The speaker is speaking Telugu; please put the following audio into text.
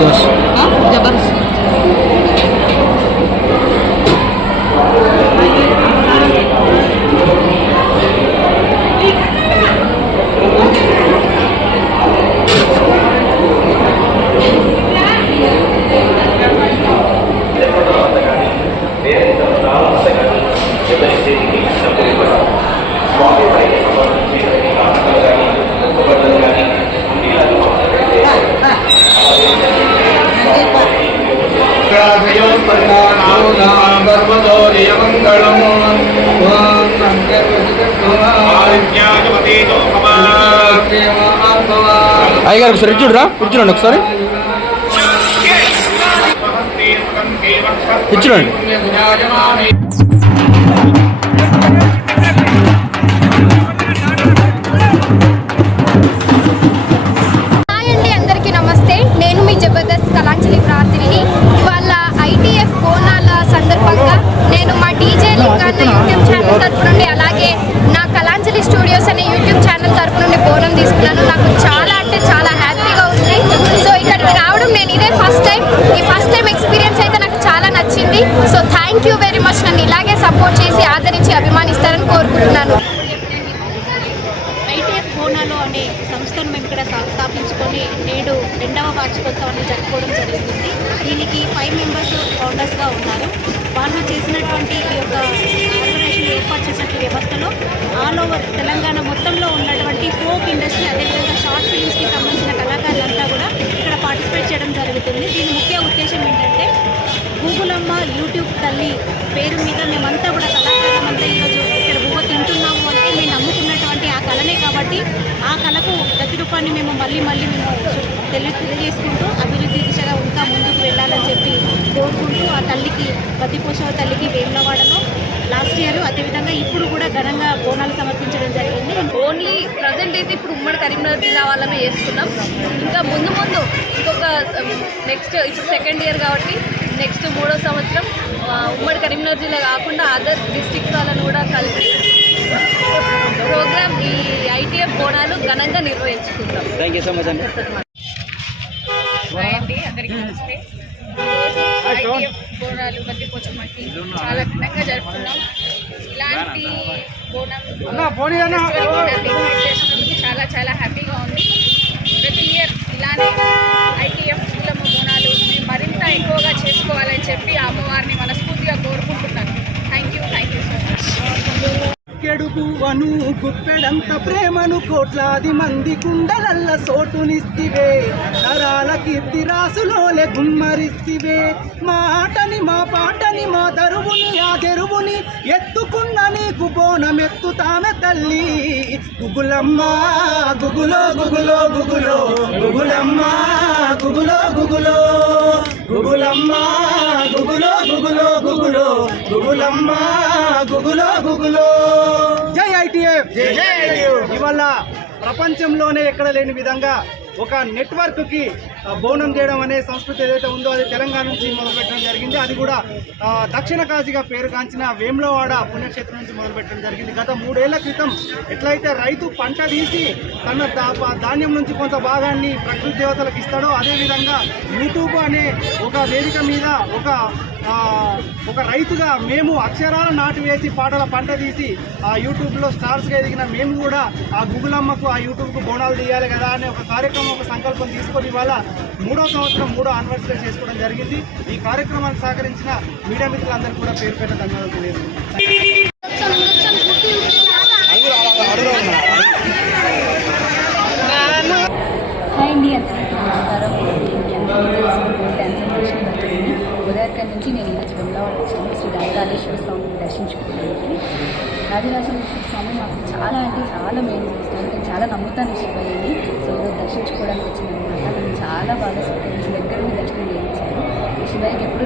बिग बॉस जबरदस्त అయ్యగారు ఒకసారి ఇచ్చుడురా కూర్చోండి ఒకసారి ఇచ్చుడండి అందరికీ నమస్తే. నేను మీ జబర్దస్త్ కళాంజలి ప్రార్థిని. ఇవాళ ఐటీఎఫ్ బోనాల సందర్భంగా నేను మా డీజే లింగన్న యూట్యూబ్ ఛానల్ తరపు నుండి అలాగే నా కళాంజలి స్టూడియోస్ అనే యూట్యూబ్ ఛానల్ తరపు నుండి బోనం తీసుకున్నాను. నాకు చాలా అంటే చాలా హ్యాపీగా ఉంది. సో ఇక్కడికి రావడం నేను ఇదే ఫస్ట్ టైం. ఈ ఫస్ట్ టైం ఎక్స్పీరియన్స్ అయితే నాకు చాలా నచ్చింది. So thank you very much. నన్ను ఇలాగే సపోర్ట్ చేసి ఆదరించి అభిమానిస్తారని కోరుకుంటున్నాను. ఐటీఎఫ్ బోనాలు అనే సంస్థను మేము ఇక్కడ స్థాపించుకొని నేడు 2వ వార్షికోత్సవాన్ని జరుపుకోవడం జరుగుతుంది. దీనికి 5 మెంబర్స్ ఫౌండర్స్గా ఉన్నారు. వాళ్ళు చేసినటువంటి ఈ యొక్క ఆర్గనైజేషన్ ఏర్పాటు చేసినటువంటి వ్యవస్థలో ఆల్ ఓవర్ తెలంగాణ మొత్తంలో ఉన్నటువంటి ఫోక్ ఇండస్ట్రీ అదేవిధంగా షార్ట్ ఫిల్మ్స్కి సంబంధించిన కళాకారులంతా కూడా ఇక్కడ పార్టిసిపేట్ చేయడం జరుగుతుంది. దీని ముఖ్య ఉద్దేశం ఏంటంటే గూగులమ్మ యూట్యూబ్ తల్లి పేరు మీద మేమంతా కూడా కళాకారులమంతా ఈరోజు ఇక్కడ బువ్వ తింటున్నాము అంటే మేము నమ్ముకున్నటువంటి ఆ కళనే కాబట్టి ఆ కళకు ప్రతిరూపాన్ని మేము మళ్ళీ మేము తెలియజేసుకుంటూ అభివృద్ధి దిశగా ఇంకా ముందుకు వెళ్ళాలని చెప్పి కోరుకుంటూ ఆ తల్లికి బతిపోషవ తల్లికి వేములవాడలో లాస్ట్ ఇయర్ అదేవిధంగా ఇప్పుడు కూడా ఘనంగా బోనాలు సమర్పించడం జరిగింది. ఓన్లీ ప్రజెంట్ అయితే ఇప్పుడు ఉమ్మడి కరీంనగర్ జిల్లా వాళ్ళమే చేసుకున్నాం. ఇంకా ముందు ఇంకొక నెక్స్ట్ ఇప్పుడు సెకండ్ ఇయర్ కాబట్టి నెక్స్ట్ 3వ సంవత్సరం ఉమ్మడి కరీంనగర్ జిల్లా కాకుండా అదర్ డిస్ట్రిక్ట్స్ వాళ్ళను కూడా కలిపి ప్రోగ్రామ్ ఈ ఐటీఎఫ్ బోనాలు ఘనంగా నిర్వహించుకుంటాం. థ్యాంక్ యూ సో మచ్ అండి. అందరికీ నమస్తే. ఐటీఎఫ్ బోనాలు బతిపోచమ్మకి చాలా ఘనంగా జరుపుకున్నాం. ఇలాంటి బోనం చాలా చాలా హ్యాపీగా ఉంది. ప్రతి ఇయర్ ఇలానే ఐటీఎఫ్ కులమ్మ బోనాలు మేము మరింత ఎక్కువగా చేసుకోవాలని చెప్పి అమ్మవారిని మనస్ఫూర్తిగా కోరుకుంటున్నాను. Thank you so much. కెడుపువను గుప్పెడంత ప్రేమను కోట్లాది మంది కుండలల్ల సోటునిస్తివే, నరాల కీర్తి రాసులోలే గుమ్మరిస్తివే. మా ఆటని మా పాటని మా దరువుని ఆ తెరువుని ఎత్తుకున్న నీకు బోనమెత్తుతామె తల్లి. గుగులమ్మ గుగులో గుగులో గుగులో గుగులమ్మ గుగులో గుగులో గుగులమ్మ గుగులో గుగులో గుగులో గుగులమ్మ గుగులో గుగులో. జై ఐటీఎఫ్. ఇవాళ ప్రపంచంలోనే ఎక్కడ లేని విధంగా ఒక నెట్వర్క్కి బోనం చేయడం అనే సంస్కృతి ఏదైతే ఉందో అది తెలంగాణ నుంచి మొదలుపెట్టడం జరిగింది. అది కూడా దక్షిణ కాశీగా పేరుగాంచిన వేములవాడ పుణ్యక్షేత్రం నుంచి మొదలుపెట్టడం జరిగింది. గత 3 ఏళ్ల క్రితం ఎట్లయితే రైతు పంట తీసి తన ధాన్యం నుంచి కొంత భాగాన్ని ప్రకృతి దేవతలకు ఇస్తాడో అదేవిధంగా యూట్యూబ్ అనే ఒక వేదిక మీద ఒక రైతుగా మేము అక్షరాలు నాటు వేసి పాటల పంట తీసి ఆ యూట్యూబ్లో స్టార్స్గా ఎదిగిన మేము కూడా ఆ గుగులమ్మకు ఆ యూట్యూబ్కు బోనాలు తీయాలి కదా అనే ఒక కార్యక్రమం ఒక సంకల్పం తీసుకొని ఇవాళ 3వ సంవత్సరం 3వ యానివర్సరీ చేసుకోవడం జరిగింది. ఈ కార్యక్రమానికి సహకరించిన మీడియా మిత్రులందరికీ కూడా పేరు పేరు ధన్యవాదాలు తెలియజేస్తున్నాను. హాయ్ అండి, అందరికీ నమస్కారం. ఉదయకర్ నుంచి నేను ఈరోజు వెమ్లవాడ వచ్చాను. శ్రీ రాజరాజేశ్వర స్వామిని దర్శించుకోవడానికి. రాజరాజేశ్వర స్వామి మాకు చాలా అంటే చాలా మేము చాలా నమ్ముతాను శివయ్యని. సో ఈరోజు దర్శించుకోవడానికి వచ్చిందనమాట. నేను చాలా బాగా దగ్గర దర్శనం చేయించాను. శివయ్యకి ఎప్పుడు